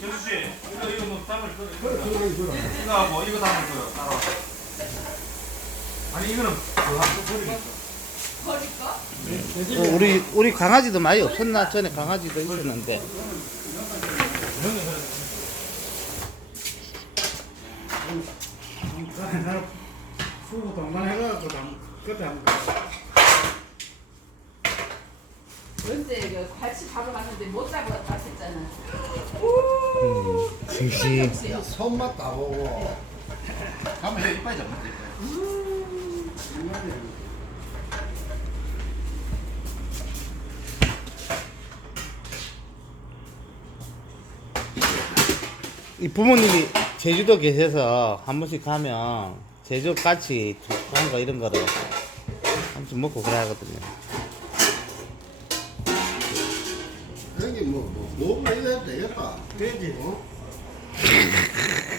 정수 씨, 이거 이거 뭐 담을 거 그래, 이거 그래, 그래. 이거 뭐 이거 담을 거요. 따라와. 아니 이거는 그 한번 버리겠어. 어, 우리 우리 강아지도 많이 없었나 전에 강아지도 있었는데 나는 수고 동반 해가지고 담, 그때 한 거. 언제 그 같이 밥을 갔는데 못 잡아 갔었잖아. 싱싱 손맛 다 보고 가면 해 이빨 잡는 데. 이 부모님이 제주도 계셔서 한 번씩 가면 제주 까치 그런 거 이런 거를 한 번씩 먹고 그래 하거든요 형님 뭐, 뭐, 뭐 이거 해도 되겠다 돼지. 어? あっ。